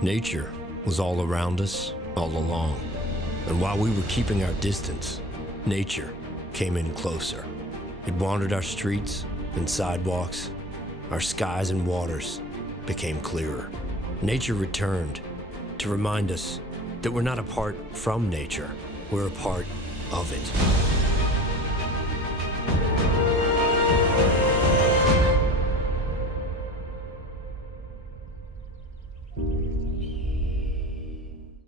Nature was all around us, all along. And while we were keeping our distance, nature came in closer. It wandered our streets and sidewalks. Our skies and waters became clearer. Nature returned to remind us that we're not apart from nature, we're a part of it.